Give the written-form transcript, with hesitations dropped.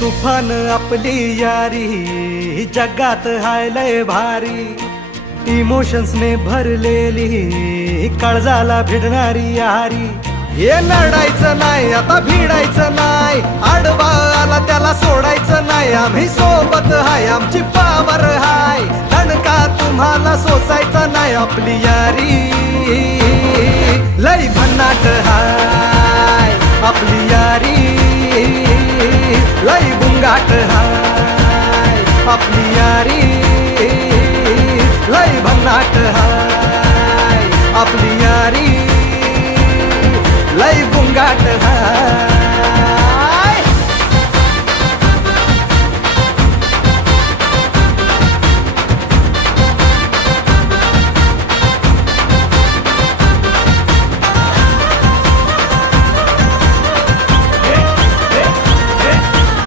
तुफान आपली यारी जगात हाय लय भारी, इमोशन्स ने भरलेली काळजाला भिडणारी यारी. हे लढायचं नाही आता भिडायचं नाही, आडवा आला त्याला सोडायचं नाही. आम्ही सोबत हाय आमची पावर हाय, दणका तुम्हाला सोसायचा नाही. आपली यारी लय भन्नाट हाय, आपली यारी लय बुंगाट हाय. आपली यारी लय भन्नाट हाय, आपली यारी लय बुंगाट हाय.